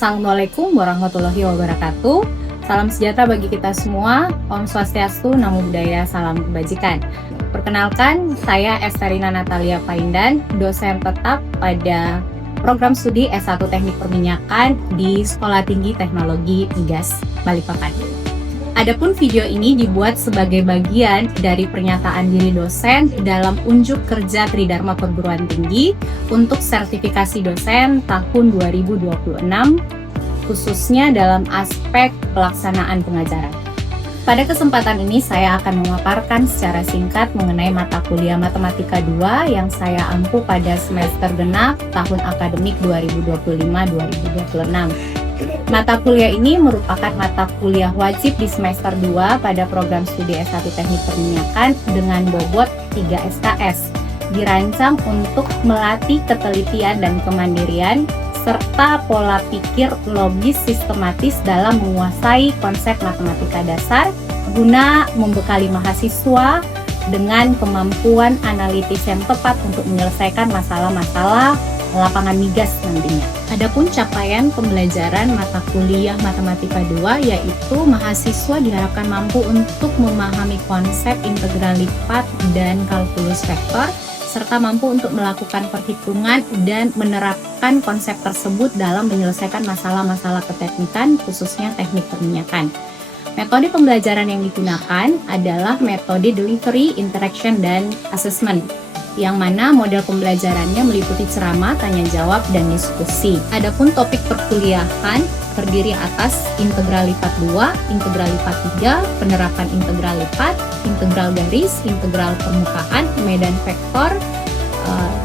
Assalamualaikum warahmatullahi wabarakatuh. Salam sejahtera bagi kita semua. Om Swastiastu, Namo Buddhaya, salam kebajikan. Perkenalkan, saya Esterina Natalia Paindan, dosen tetap pada program studi S1 Teknik Perminyakan di Sekolah Tinggi Teknologi Migas Balikpapan. Adapun video ini dibuat sebagai bagian dari pernyataan diri dosen dalam unjuk kerja Tridharma Perguruan Tinggi untuk sertifikasi dosen tahun 2026, khususnya dalam aspek pelaksanaan pengajaran. Pada kesempatan ini saya akan memaparkan secara singkat mengenai mata kuliah Matematika 2 yang saya ampu pada semester genap tahun akademik 2025-2026. Mata kuliah ini merupakan mata kuliah wajib di semester 2 pada program studi S1 Teknik Perminyakan dengan bobot 3 SKS. Dirancang untuk melatih ketelitian dan kemandirian serta pola pikir logis sistematis dalam menguasai konsep matematika dasar guna membekali mahasiswa dengan kemampuan analitis yang tepat untuk menyelesaikan masalah-masalah lapangan migas nantinya. Adapun capaian pembelajaran mata kuliah Matematika 2 yaitu mahasiswa diharapkan mampu untuk memahami konsep integral lipat dan kalkulus vektor serta mampu untuk melakukan perhitungan dan menerapkan konsep tersebut dalam menyelesaikan masalah-masalah keteknikan khususnya teknik perminyakan. Metode pembelajaran yang digunakan adalah metode delivery, interaction, dan assessment, yang mana model pembelajarannya meliputi ceramah, tanya jawab, dan diskusi. Adapun topik perkuliahan terdiri atas integral lipat 2, integral lipat 3, penerapan integral lipat, integral garis, integral permukaan, medan vektor,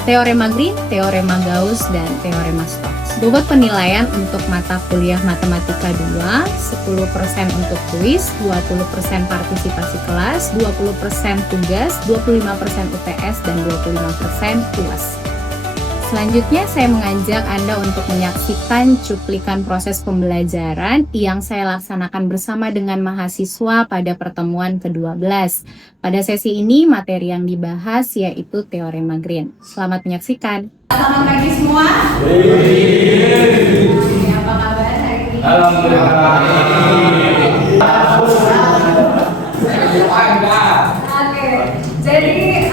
teorema Green, teorema Gauss, dan teorema Stokes. Bobot penilaian untuk mata kuliah Matematika 2, 10% untuk kuis, 20% partisipasi kelas, 20% tugas, 25% UTS, dan 25% UAS. Selanjutnya saya mengajak Anda untuk menyaksikan cuplikan proses pembelajaran yang saya laksanakan bersama dengan mahasiswa pada pertemuan ke-12. Pada sesi ini materi yang dibahas yaitu teorema Green. Selamat menyaksikan. Selamat pagi semua. Apa kabar hari ini? Oke, jadi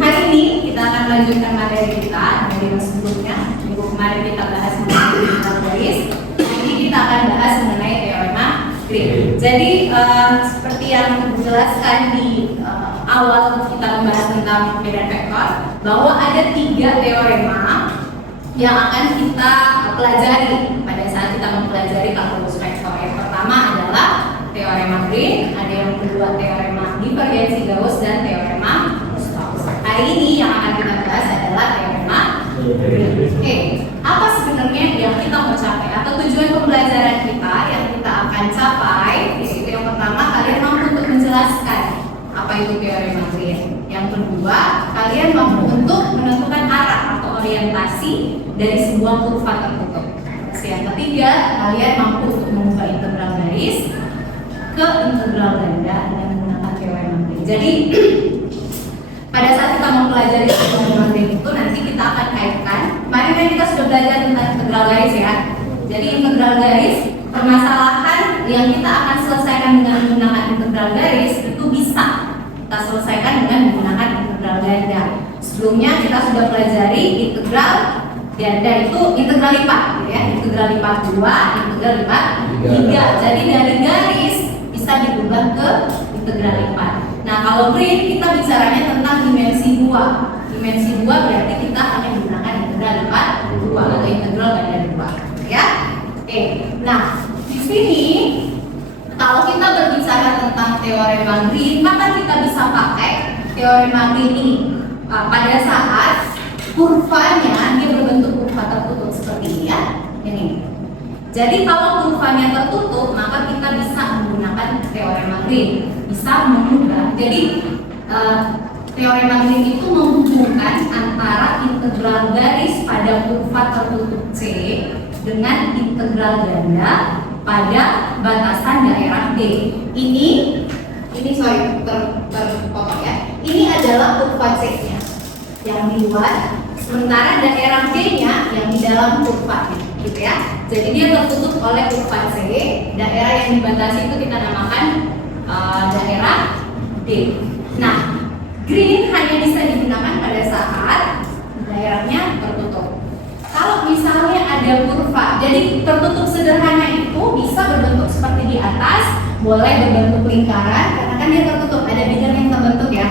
hari ini kita akan melanjutkan materi kita dari yang sebelumnya. Minggu kemarin kita bahas mengenai integral garis. Hari ini kita akan bahas mengenai teorema Green. Jadi seperti yang dijelaskan di awal kita membahas tentang medan vektor, bahwa ada 3 teorema yang akan kita pelajari pada saat kita mempelajari kalkulus vektor. Yang pertama adalah teorema Green, ada yang kedua teorema divergensi Gauss, dan teorema Stokes. Hari ini yang akan kita bahas adalah teorema Green. Oke, apa sebenarnya yang kita mau capai atau tujuan pembelajaran kita yang kita akan capai? Yaitu yang pertama, kalian mampu untuk menjelaskan apa itu teorema Green. Yang kedua, kalian mampu untuk menentukan arah atau orientasi dari sebuah kurva tertutup. Yang ketiga, kalian mampu untuk mengubah integral garis ke integral ganda dengan menggunakan teorema Green. Jadi pada saat kita mempelajari teorema Green itu nanti kita akan kaitkan. Kemarin kan kita sudah belajar tentang integral garis ya. Jadi integral garis, permasalahan yang kita akan selesaikan dengan menggunakan integral garis itu bisa kita selesaikan dengan menggunakan integral ganda. Sebelumnya kita sudah pelajari integral ganda itu integral lipat, gitu ya. Integral lipat 2, integral lipat 3. Jadi dari garis bisa diubah ke integral lipat. Nah, kalau Green kita bicaranya tentang dimensi 2. Dimensi 2 berarti kita akan menggunakan integral lipat 2 atau integral ganda 2, ya. Oke. Nah, di sini kalau kita berbicara tentang teorema Green, maka kita bisa pakai teorema Green ini pada saat kurvanya dia berbentuk kurva tertutup seperti ini ya. Ini. Jadi kalau kurvanya tertutup, maka kita bisa menggunakan teorema Green, bisa mengubah. Jadi teorema Green itu menghubungkan antara integral garis pada kurva tertutup C dengan integral ganda pada batasan daerah D. Ini terpotong ya. Ini adalah kurva C-nya yang di luar, sementara daerah D-nya yang di dalam kurva, gitu ya. Jadi dia tertutup oleh kurva C. Daerah yang dibatasi itu kita namakan daerah D. Nah, green hanya bisa digunakan pada saat daerahnya tertutup. Kalau misalnya ada kurva, jadi tertutup sederhana itu bisa berbentuk seperti di atas, boleh berbentuk lingkaran karena kan dia tertutup, ada bidang yang terbentuk ya.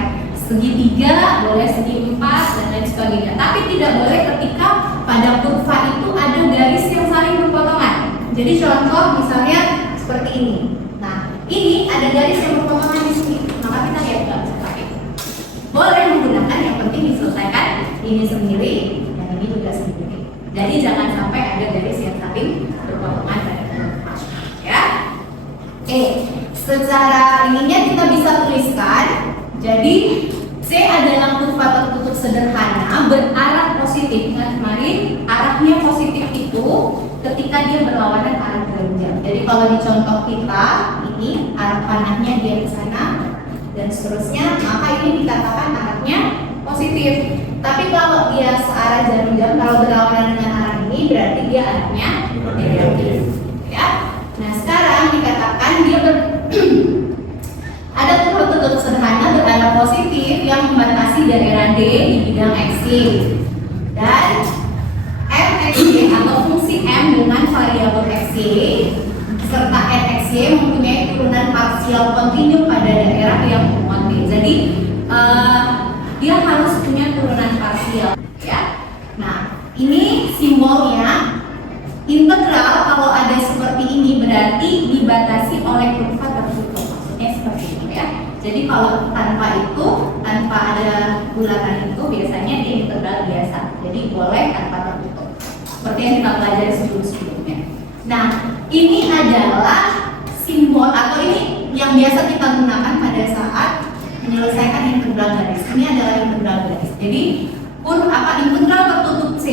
Segitiga, boleh segi empat dan lain sebagainya. Tapi tidak boleh ketika pada kurva itu ada garis yang saling berpotongan. Jadi contoh misalnya seperti ini. Nah, ini ada garis yang berpotongan di sini, maka kita lihat nggak bisa pakai. Boleh menggunakan, yang penting diselesaikan ini sendiri dan ini juga sendiri. Jadi jangan sampai ada garis yang saling berpotongan pada kurva. Ya. Oke, secara ininya kita bisa tuliskan. Jadi C adalah kurva tertutup sederhana berarah positif. Nah, kemarin arahnya positif itu ketika dia berlawanan arah jarum jam. Jadi kalau di contoh kita ini arah panahnya dia di sana dan seterusnya, maka ini dikatakan arahnya positif. Tapi kalau dia searah jarum jam, kalau berlawanan dengan arah ini berarti dia arahnya negatif. Ya. Nah, sekarang dikatakan dia ada kurva tertutup sederhana berarah positif yang membatasi daerah D di bidang X dan MXY atau fungsi M dengan variabel XY serta NXY mempunyai turunan parsial kontinu pada daerah yang berkontin. Jadi dia harus punya turunan parsial, ya. Nah, ini simbolnya integral. Kalau ada seperti ini berarti dibatasi oleh kurva tertutup. Maksudnya seperti ini ya. Jadi kalau tanpa itu, tanpa ada bulatan itu biasanya dia integral biasa. Jadi boleh tanpa tertutup. Seperti yang kita pelajari sebelum-sebelumnya. Nah, ini adalah simbol atau ini yang biasa kita gunakan pada saat menyelesaikan integral garis. Ini adalah integral garis. Jadi integral tertutup C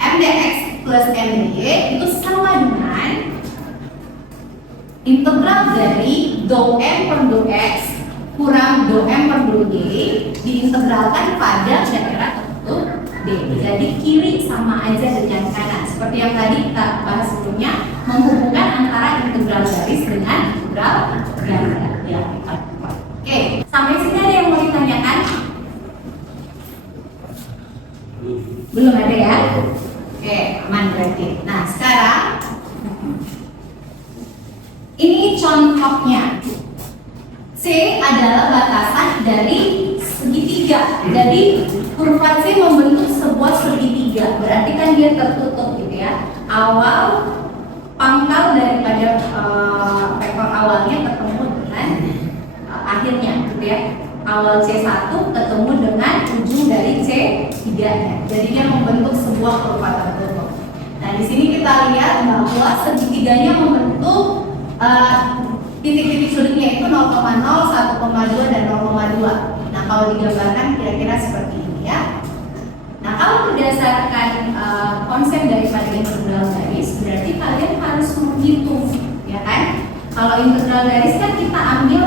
MdX plus Mdy itu sama dengan integral dari dou M per dou X kurang dou M per dou D diintegralkan pada daerah tertutup D. Jadi kiri sama aja dengan kanan. Seperti yang tadi kita bahas sebelumnya, menghubungkan antara integral garis dengan integral ganda. Ya, oke, sampai sini ada yang mau ditanyakan? Belum ada ya? Oke, aman berarti. Nah, sekarang ini contohnya. C adalah batasan dari segitiga. Jadi kurva C membentuk sebuah segitiga. Berarti kan dia tertutup gitu ya. Awal pangkal daripada vektor awalnya ketemu dengan akhirnya gitu ya. Awal C1 ketemu dengan ujung dari C3-nya. Jadi dia membentuk sebuah kurva tertutup. Nah, di sini kita lihat bahwa segitiganya membentuk titik-titik sudutnya itu 0,0, 1,2 dan 0,2. Nah, kalau digambarkan kira-kira seperti ini ya. Nah, kalau berdasarkan konsep daripada integral garis, berarti kalian harus menghitung, ya kan? Kalau integral garis kan kita ambil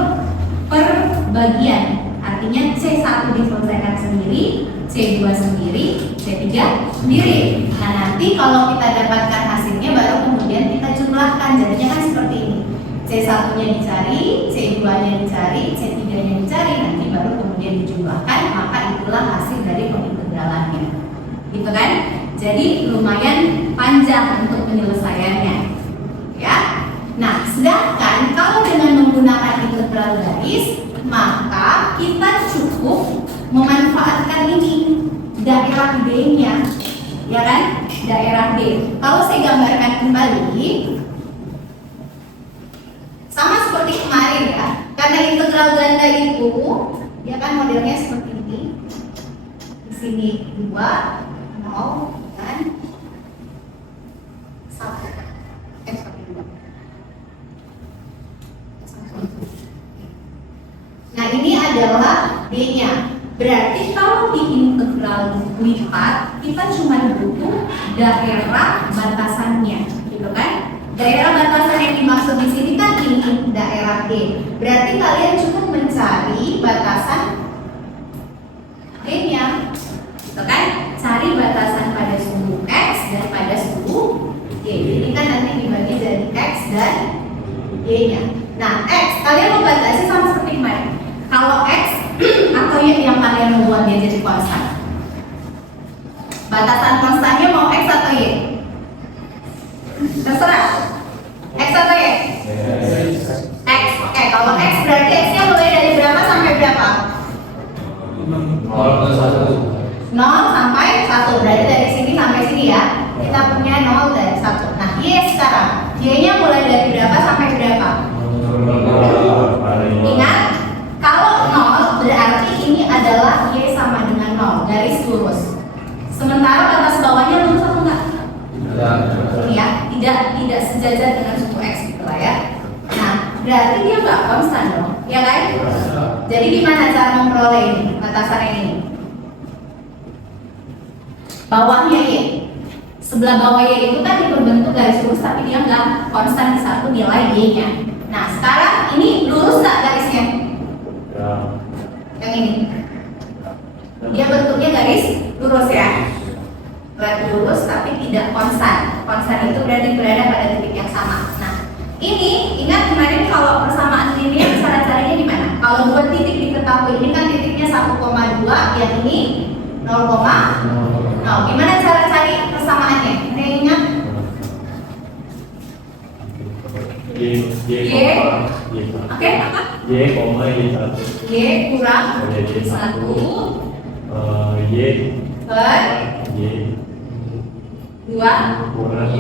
per bagian, artinya C1 diselesaikan sendiri, C2 sendiri, C3 sendiri. Nah, nanti kalau kita dapatkan hasilnya baru kemudian kita jumlahkan, jadinya kan seperti ini. C1-nya dicari, C2-nya dicari, C3-nya dicari, nanti baru kemudian dijumlahkan, maka itulah hasil dari pengintegralannya. Gitu kan? Jadi lumayan panjang untuk penyelesaiannya. Ya. Nah, sedangkan kalau dengan menggunakan integral garis, maka kita cukup memanfaatkan ini daerah D-nya. Ya kan? Daerah D. Kalau saya gambarkan kembali, sama seperti kemarin ya, karena integral ganda itu dia kan modelnya seperti ini. Di sini 2, 0 dan 1. Seperti ini. Nah, ini adalah D-nya. Berarti kalau di integral lipat kita cuma butuh daerah batasannya, gitu kan? Daerah batasan yang dimaksud di sini kan ini daerah D. Berarti kalian cukup mencari batasan D-nya, gitu kan? Cari batasan pada sumbu X dan Y. Ini kan nanti dibagi jadi X dan Y-nya. Nah, X, kalian mau batasi sama seperti kemarin. Kalau X atau Y yang kalian membuat dia jadi konstan? Batasan konstannya mau X atau Y? Terserah. X atau Y? X. Oke, kalau X berarti X-nya mulai dari berapa sampai berapa? 0 sampai 1. Berarti dari sini sampai sini ya. Kita punya 0 dari 1. Nah, Y sekarang. Y-nya mulai dari berapa sampai berapa? Ingat, kalau 0 berarti ini adalah Y sama dengan 0, garis lurus. Sementara batas bawahnya lurus atau enggak? Ini ya, tidak sejajar dengan suku X gitu lah ya. Nah, berarti dia nggak konstan dong, ya kan? Jadi gimana cara memperoleh ini, batasan ini? Bawahnya Y. Sebelah bawah Y itu kan berbentuk garis lurus tapi dia nggak konstan di satu nilai Y-nya. Nah, sekarang ini lurus nggak garisnya? Yang ini. Dia bentuknya garis lurus ya. Lurus tapi tidak konstan. Konstan itu berarti berada pada titik yang sama. Nah, ini ingat kemarin kalau persamaan linear cara-caranya gimana? Kalau dua titik diketahui, ini kan titiknya 1,2, yang ini 0,0. Gimana cara cari persamaannya? Ada yang ingat? Y. Oke, apa? Y, Y1. Y kurang Y1. 1 Y per Y 2 kurang Y.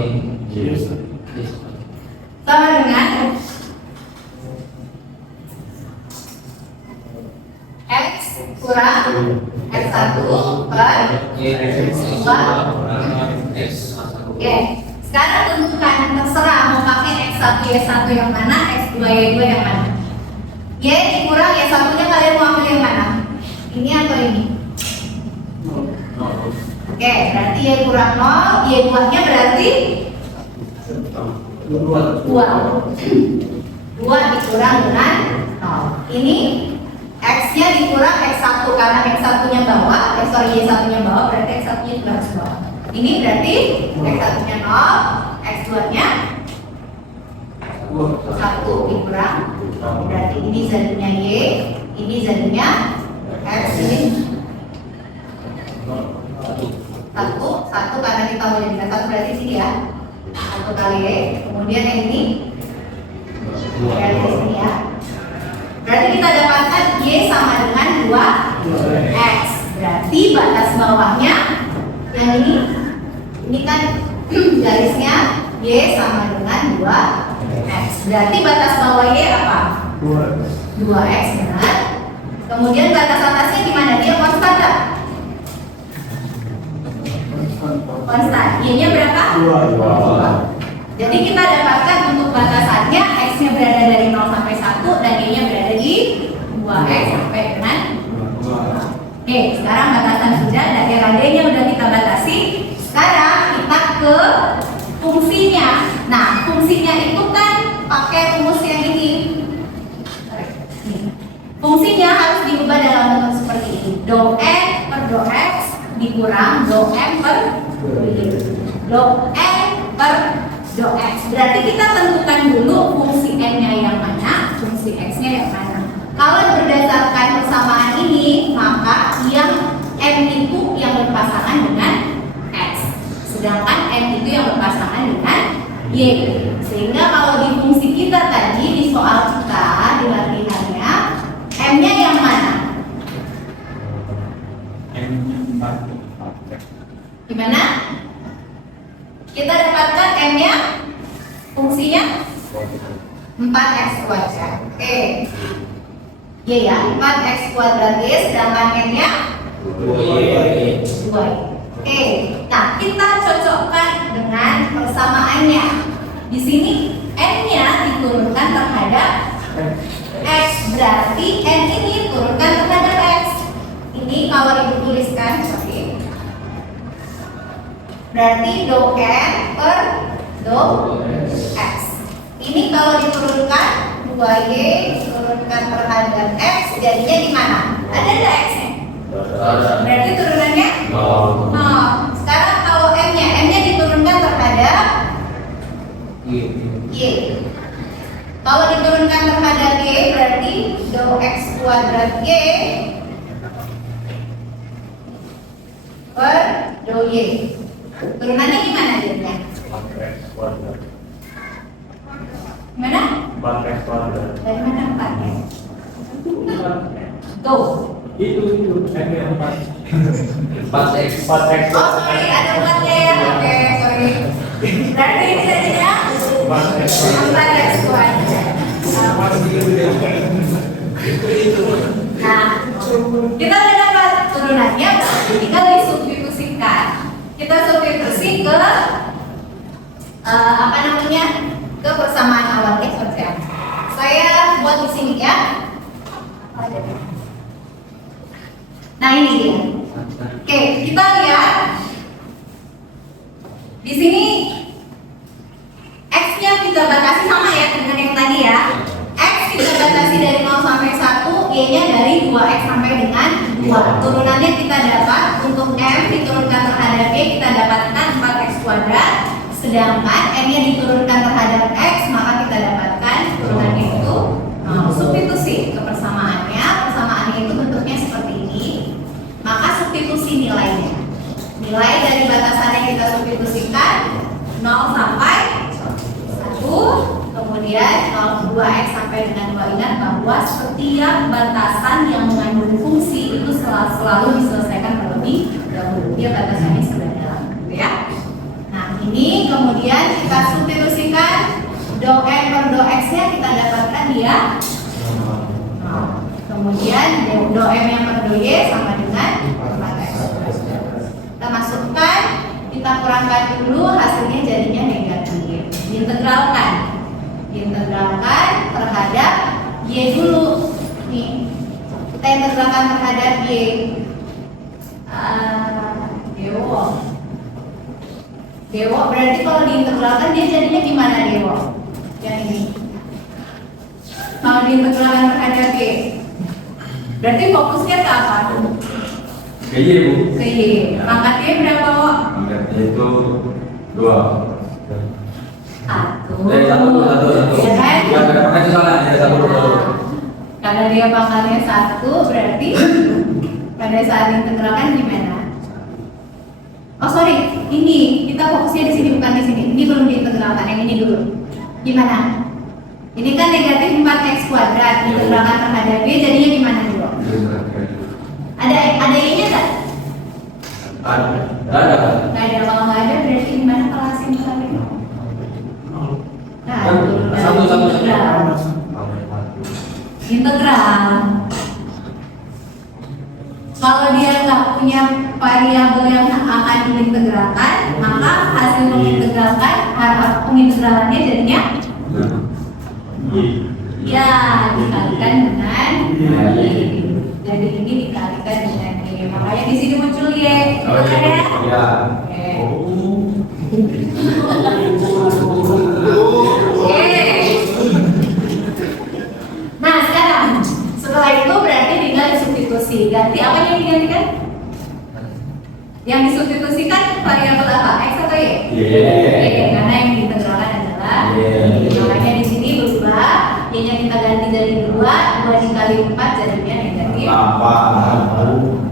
sama dengan X kurang X1 per 2. Oke, sekarang tentukan, terserah mau pakai X1 Y1 yang mana, X2 Y2 yang mana. Y dikurang Y1 nya kalian mau ambil yang mana? Ini atau ini? Oke, berarti Y kurang 0, Y2 nya berarti 2 dikurang dengan 0. Ini X nya dikurang X1 karena X1 nya bawah, Y1 nya bawah, berarti X1 nya juga harus bawah. Ini berarti X1 nya 0, X2 nya 1 dikurang, berarti ini zadinya Y, ini zadinya X, ini 1 karena kita mau jadikan 1 berarti sini ya, 1 kali Y, kemudian yang ini berarti sini ya. Berarti kita dapatkan Y sama dengan 2X. Berarti batas bawahnya yang ini kan garisnya Y sama dengan 2X. Berarti batas bawah Y apa? 2X benar. Kemudian batas atasnya gimana? Dia konstan tak? Konstan. Y-nya berapa? 2. Jadi kita dapatkan untuk batasannya X-nya berada dari 0 sampai 1 dan Y-nya berada di 2X sampai dengan 2. Oke, sekarang batasan sudah, daerah D-nya udah kita batasi. Sekarang kita ke fungsinya. Nah, fungsinya itu kan pakai rumus yang ini. Fungsinya harus diubah dalam bentuk seperti ini. Do N per do X dikurang do M per do N per do X. Berarti kita tentukan dulu fungsi N-nya yang mana, fungsi X-nya yang mana. Kalau berdasarkan persamaan ini, maka yang M itu yang berpasangan dengan X, sedangkan N itu yang berpasangan dengan Y. Sehingga kalau di fungsi kita tadi, di soal kita, di latihannya, M-nya yang mana? Gimana? Kita dapatkan M-nya, fungsinya 4X kuadrat. Oke. Y ya, 4X kuadrat Y, sedangkan N-nya 2Y. Oke. Nah, kita cocokkan dengan persamaannya. Di sini N-nya diturunkan terhadap X, berarti N ini turunkan terhadap X. Ini kalau ibu tuliskan seperti ini. Berarti do N per do X. Ini kalau diturunkan 2Y diturunkan terhadap X, jadinya di mana? Ada X-nya. Berarti turunannya 0. Sekarang kalau M-nya diturunkan terhadap Y. Kalau diturunkan terhadap Y berarti do X kuadrat Y per do Y. Turunannya gimana jadinya? 4x kuadrat. Gimana? 4x kuadrat. Dari mana 4X? Tuh. Itu M4. 4x. 4x. Oh sorry, ada 4-nya ya. Oke, sorry. Berarti ini jadinya 4X kuadrat. Nah, kita udah dapat turunannya, tinggal disubstitusikan. Kita substitusi ke apa namanya? Ke persamaan awalnya seperti apa? Saya buat di sini ya. Nah ini dia. Oke, kita lihat di sini X-nya kita batasi sama ya dengan yang tadi ya. X kita batasi dari 0 sampai 1, Y-nya dari 2X sampai dengan 2. Turunannya kita dapat untuk M diturunkan terhadap Y kita dapatkan 4X kuadrat. Sedangkan M-nya diturunkan terhadap X maka kita dapatkan turunannya itu substitusi ke persamaannya. Persamaannya itu bentuknya seperti ini. Maka substitusi nilainya. Nilai dari batasannya kita substitusikan 0 sampai 1, kemudian 2X sampai dengan 2. Ingat bahwa setiap batasan yang mengandung fungsi itu selalu diselesaikan terlebih dahulu. Dia batasannya sudah dalam, gitu ya. Nah ini kemudian kita substitusikan do M per do X-nya kita dapatkan dia 0. Kemudian do M yang per do Y sama dengan 4X. Kita masukkan, kita kurangkan dulu, hasilnya jadinya negatif. Diintegralkan terhadap Y dulu. Nih, kita integralkan terhadap Y. Dewo berarti kalau diintegralkan dia jadinya gimana Dewo? Yang ini. Kalau diintegralkan terhadap Y, berarti fokusnya ke apa? Ke Y, Bu. Ke Y. Pangkatnya berapa, Wak? Angkatnya itu 2. Satu. Satu. Ya kan? Ya, karena itu salah, ya satu. Karena dia pangkatnya 1, berarti pada saat diintegralkan gimana? Oh sorry, ini kita fokusnya di sini bukan di sini. Ini belum diintegralkan, yang ini dulu. Gimana? Ini kan negatif 4X kuadrat diintegralkan terhadap Y, jadinya gimana dulu? Ada Y-nya nggak? Ada. Nggak ada. Kalau nggak ada berarti gimana kalau hasilnya kali? Nah, Satu. integral. Kalau dia nggak punya variabel yang akan diintegralkan, maka hasil pengintegralannya jadinya ya dikalikan dengan Y. Jadi ini dikalikan dengan Y. Makanya di sini muncul Y. Betul kan ya? Ya. Oke. Nah sekarang setelah itu berarti tinggal disubstitusi. Ganti apa yang digantikan? Yang disubstitusikan variabel apa? X atau Y? Y. Karena yang diintegralkan adalah Y. Makanya di sini berubah. Y-nya kita ganti dari 2 dikali 4 jadinya negatif.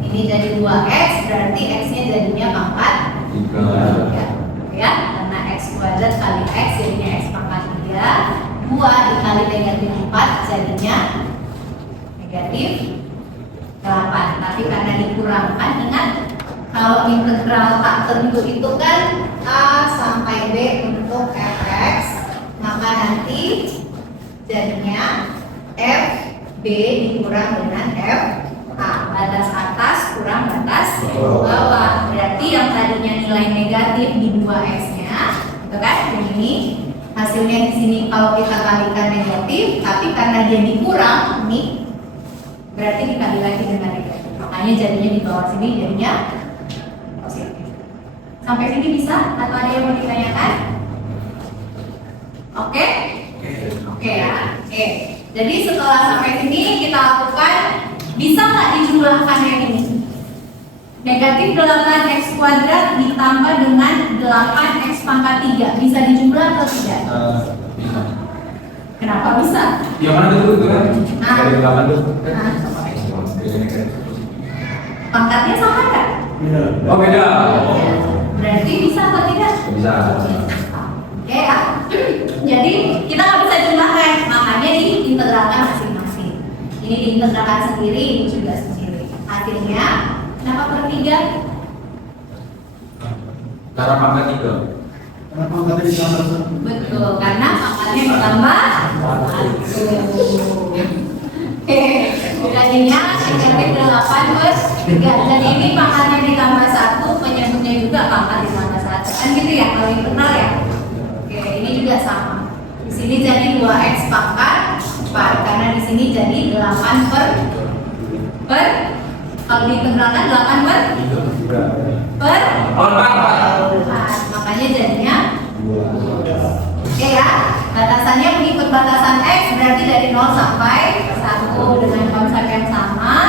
Ini jadi 2X berarti X-nya jadinya pangkat 3. Ya, karena X kuadrat kali X jadinya X pangkat 3. 2 dikali negatif 4 jadinya negatif 8. Tapi karena dikurangkan, ingat kalau integral tak tentu itu kan A sampai B untuk fx, maka nanti jadinya f b dikurang dengan f a, batas atas kurang batas bawah. Berarti yang tadinya nilai negatif di 2x-nya, itu kan ini hasilnya di sini kalau kita kalikan negatif, tapi karena dia dikurang ini berarti dikali lagi dengan negatif. Makanya jadinya di bawah sini jadinya positif. Sampai sini bisa atau ada yang mau ditanyakan? Oke? Oke ya. Oke. Jadi setelah sampai sini kita lakukan, bisa nggak dijumlahkan yang ini? Negatif 8x kuadrat ditambah dengan 8x pangkat 3 bisa dijumlah atau tidak? Bisa. Kenapa bisa? Yang mana tuh itu kan? Nah. Dari 8 tuh. Nah, pangkatnya sama nggak? Oh beda. Oh. Berarti bisa atau tidak? Bisa. Oke ya. Jadi kita nggak bisa jumlahkan, makanya diintegralkan masing-masing. Ini diintegralkan sendiri, ini juga sendiri. Hasilnya kenapa per 3? Cara pangkat 3. Betul, karena pangkatnya ditambah 1. Oke, jadinya negatif 8 plus 3. Jadi ini pangkatnya ditambah 1, penyebutnya juga pangkat ditambah 1. Kan gitu ya, kalau integral ya. Oke, ini juga sama. Di sini jadi 2x pangkat 4 karena di sini jadi 8 per kalau diintegralkan 8 per Oh, 4. 4. Makanya jadinya oke ya, batasannya mengikut batasan X, berarti dari 0 sampai 1 dengan konsep yang sama.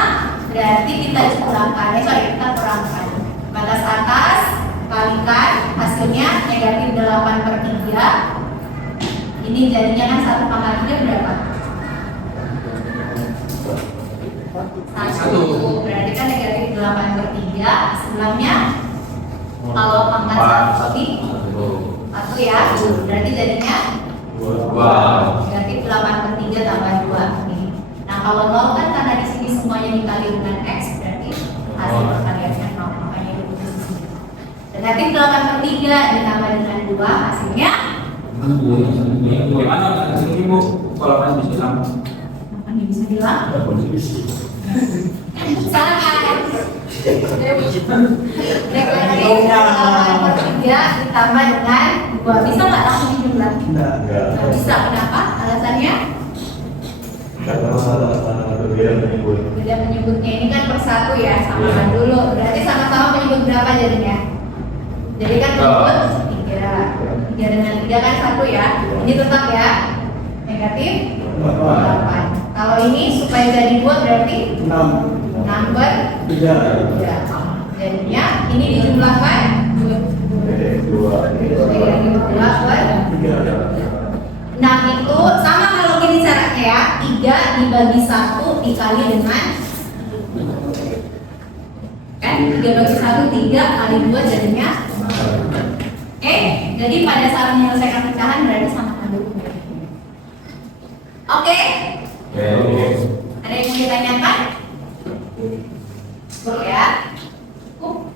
Berarti kita kurangkan, kita kurangkan batas atas, kalikan, hasilnya negatif 8 per 3. Ini jadinya kan 1 pangkat 3 berapa? 1. Berarti kan negatif 8 per 3. Sebelumnya kalau pangkat 1 tadi 1 ya, berarti jadinya negatif 8 per 3 tambah 2 nih. Nah kalau 0 kan karena di sini semuanya dikali dengan X, berarti hasil perkaliannya 0, makanya itu posisi. Negatif 8 per 3 ditambah dengan 2, hasilnya Gimana ini Bu? Kalau kan bisa sama. ini bisa bilang sangat negatif 8 per 3 ditambah dengan 2, bisa nggak langsung dijumlah? Nggak bisa, kenapa? Alasannya? Beda menyebutnya, ini kan per 1 ya, samakan dulu. Berarti sama-sama menyebut berapa jadinya? Jadi kan menyebut 3 dengan 3 kan 1 ya. Ini tetap ya, negatif 8. Kalau ini supaya jadi 2 berarti 6 per 3. Jadinya ini dijumlahkan 2 per 6 itu sama kalau gini caranya ya, 3 dibagi 1 dikali dengan kan 3 bagi 1 3 kali 2 jadinya jadi pada saat menyelesaikan pecahan berarti samakan dulu. Oke? Ada yang mau ditanyakan? Cukup ya? Cukup?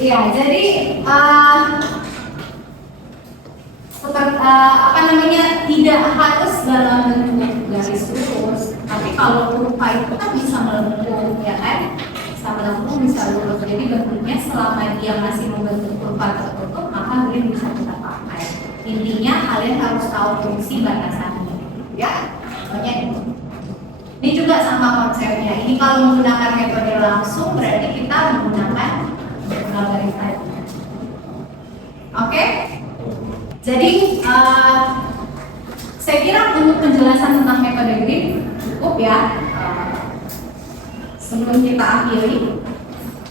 Iya, jadi tidak harus dalam bentuk garis lurus, tapi kalau kurva itu kan bisa melengkung, ya kan? Bisa melengkung, bisa lurus. Jadi bentuknya selama dia masih membentuk kurva tertutup, maka dia bisa kita pakai. Intinya kalian harus tahu fungsi batasannya, ya? Pokoknya itu. Ini juga sama konsepnya. Ini kalau menggunakan metode langsung, berarti kita menggunakan garis tadi. Oke? Jadi saya kira untuk penjelasan tentang metode grid cukup ya. Sebelum kita akhiri,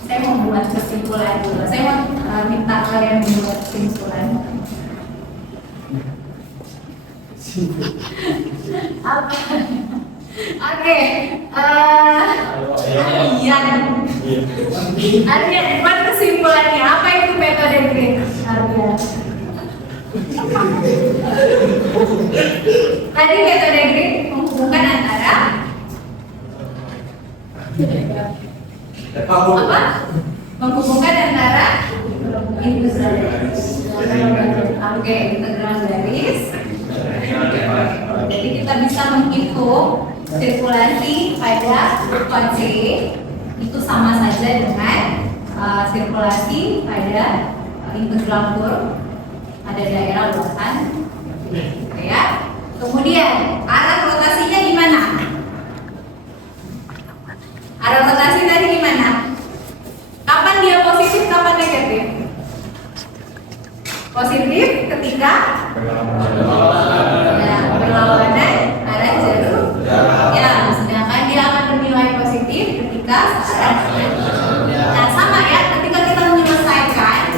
saya mau buat kesimpulan dulu. Saya mau minta kalian membuat kesimpulan. Apa? Oke. Aryan, buat kesimpulannya apa itu metode grid? Aryan. Tadi metode grid menghubungkan antara apa? Menghubungkan antara integral garis. Jadi kita bisa menghitung sirkulasi pada frekuensi itu sama saja dengan sirkulasi pada integral kurv ada daerah luasan, ya. Kemudian arah rotasinya gimana? Arah rotasi tadi gimana? Kapan dia positif, kapan negatif? Positif ketika berlawanan arah jarum. Ya, sedangkan dia akan bernilai positif ketika arah. Nah, sama ya. Ketika kita menyelesaikan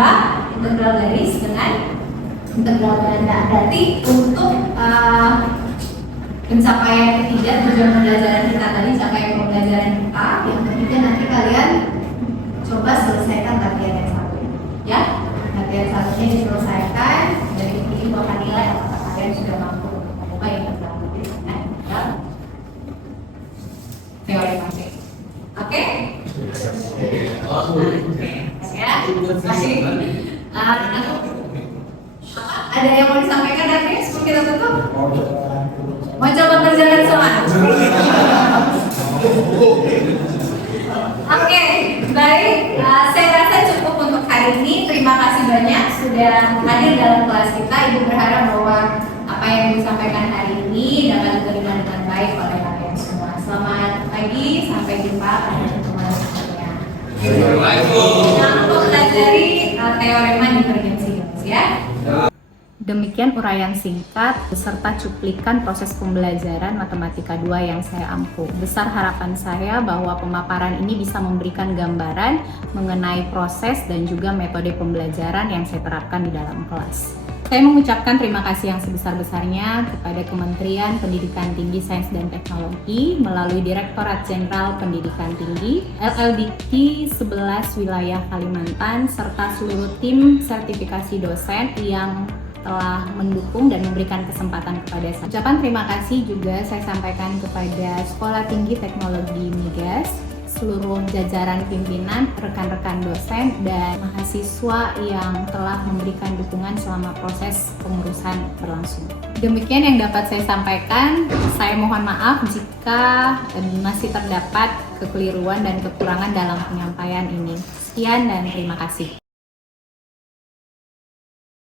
tambah integral garis dengan integral ganda. Berarti untuk pencapaian ketiga tujuan pembelajaran kita tadi, capaian pembelajaran kita yang ketiga, nanti kalian coba selesaikan latihan yang satu ya. Latihan satunya diselesaikan, dari ini akan nilai apakah kalian sudah mampu untuk mengubah yang terdapat dengan teori masih. Oke? Ya, masih. Ada yang mau disampaikan dari sebelum kita tutup? Mau coba kerjakan sama? Oke, baik. Saya rasa cukup untuk hari ini. Terima kasih banyak sudah hadir dalam kelas kita. Ibu berharap bahwa apa yang disampaikan hari ini dapat diterima dengan baik oleh kalian semua. Selamat pagi, sampai jumpa pada pertemuan selanjutnya. Jangan lupa pelajari teorema divergensi, ya. Demikian uraian singkat beserta cuplikan proses pembelajaran Matematika 2 yang saya ampu. Besar harapan saya bahwa pemaparan ini bisa memberikan gambaran mengenai proses dan juga metode pembelajaran yang saya terapkan di dalam kelas. Saya mengucapkan terima kasih yang sebesar-besarnya kepada Kementerian Pendidikan Tinggi Sains dan Teknologi melalui Direktorat Jenderal Pendidikan Tinggi, LLDIKTI 11 wilayah Kalimantan, serta seluruh tim sertifikasi dosen yang telah mendukung dan memberikan kesempatan kepada saya. Ucapan terima kasih juga saya sampaikan kepada Sekolah Tinggi Teknologi Migas, seluruh jajaran pimpinan, rekan-rekan dosen, dan mahasiswa yang telah memberikan dukungan selama proses pengurusan berlangsung. Demikian yang dapat saya sampaikan. Saya mohon maaf jika masih terdapat kekeliruan dan kekurangan dalam penyampaian ini. Sekian dan terima kasih.